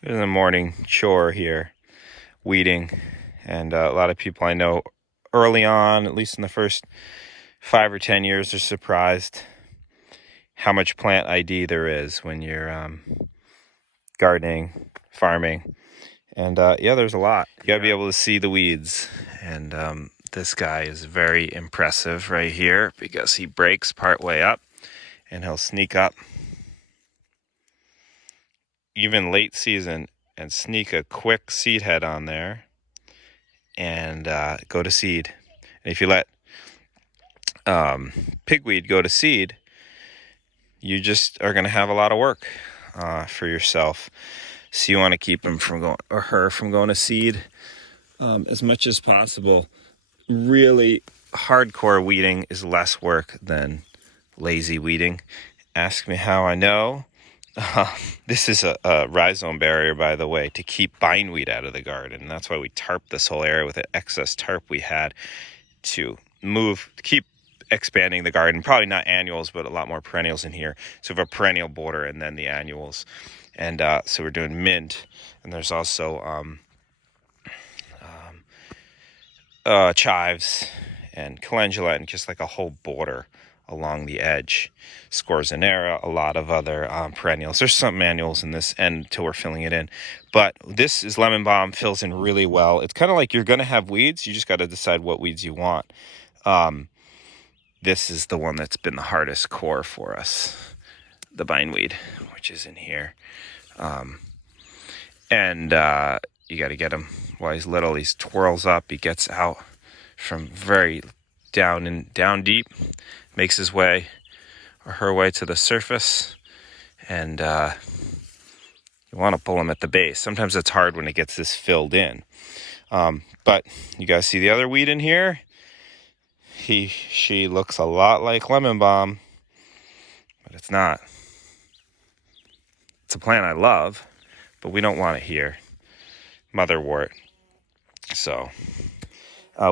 In the morning chore here, weeding, and a lot of people I know early on, at least in the first 5 or 10 years, are surprised how much plant ID there is when you're gardening, farming, and yeah, there's a lot. You gotta be able to see the weeds, and this guy is very impressive right here because he breaks part way up, and he'll sneak up even late season and sneak a quick seed head on there and go to seed. And if you let pigweed go to seed, you just are going to have a lot of work for yourself. So you want to keep him from going, or her from going to seed as much as possible. Really hardcore weeding is less work than lazy weeding. Ask me how I know. This is a rhizome barrier, by the way, to keep bindweed out of the garden. That's why we tarped this whole area with the excess tarp we had to keep expanding the garden. Probably not annuals, but a lot more perennials in here. So we have a perennial border and then the annuals. And so we're doing mint. And there's also chives and calendula and just like a whole border along the edge. Scorzonera, a lot of other perennials. There's some annuals in this end until we're filling it in. But this is lemon balm, fills in really well. It's kind of like you're going to have weeds. You just got to decide what weeds you want. This is the one that's been the hardest core for us, the bindweed, which is in here. And you got to get him while he's little. He twirls up. He gets out from very down deep, makes his way or her way to the surface, and you want to pull him at the base. Sometimes it's hard when it gets this filled in. But you guys see the other weed in here? She looks a lot like lemon balm, but it's not. It's a plant I love, but we don't want it here. Motherwort. So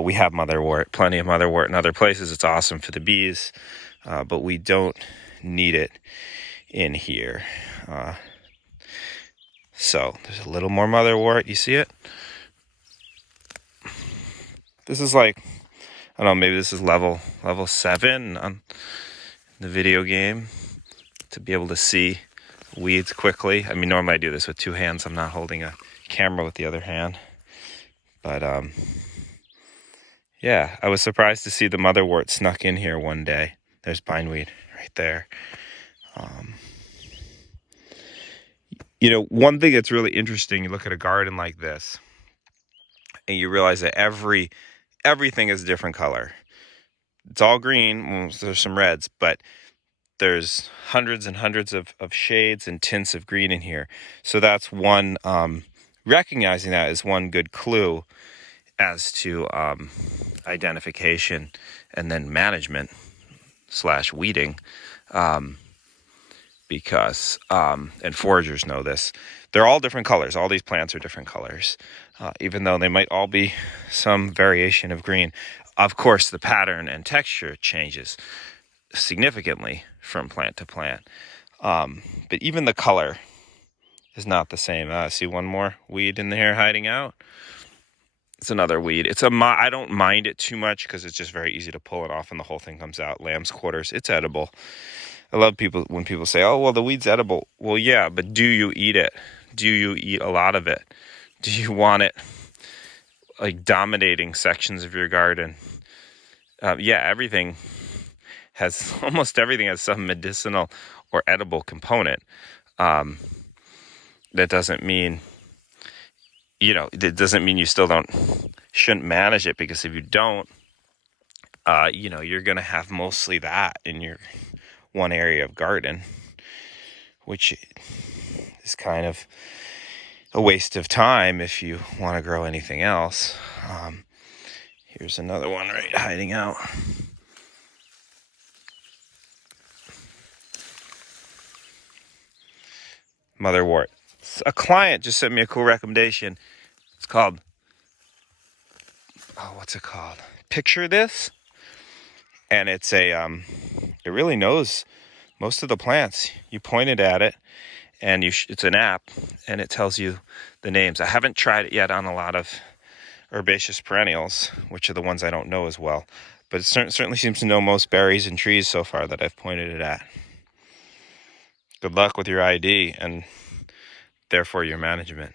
we have motherwort, plenty of motherwort in other places. It's awesome for the bees, but we don't need it in here. So there's a little more motherwort. You see it? This is like, I don't know, maybe this is level 7 on the video game to be able to see weeds quickly. I mean, normally I do this with two hands. I'm not holding a camera with the other hand. But yeah, I was surprised to see the motherwort snuck in here one day. There's bindweed right there. You know, one thing that's really interesting, you look at a garden like this and you realize that everything is a different color. It's all green. Well, there's some reds, but there's hundreds and hundreds of shades and tints of green in here. So that's one, recognizing that is one good clue as to identification and then management / weeding. Because, and foragers know this, they're all different colors. All these plants are different colors, even though they might all be some variation of green. Of course, the pattern and texture changes significantly from plant to plant. But even the color is not the same. See one more weed in there hiding out? It's another weed. I don't mind it too much because it's just very easy to pull it off and the whole thing comes out. Lamb's quarters, it's edible. I love when people say, oh, well, the weed's edible. Well, yeah, but do you eat it? Do you eat a lot of it? Do you want it like dominating sections of your garden? Yeah, almost everything has some medicinal or edible component. That doesn't mean, it doesn't mean you shouldn't manage it, because if you don't, you're going to have mostly that in your one area of garden, which is kind of a waste of time if you want to grow anything else. Here's another one right hiding out. Motherwort. A client just sent me a cool recommendation. It's called, what's it called? Picture This. And it's it really knows most of the plants. You pointed at it and it's an app, and it tells you the names. I haven't tried it yet on a lot of herbaceous perennials, which are the ones I don't know as well, but it certainly seems to know most berries and trees so far that I've pointed it at. Good luck with your ID and therefore your management.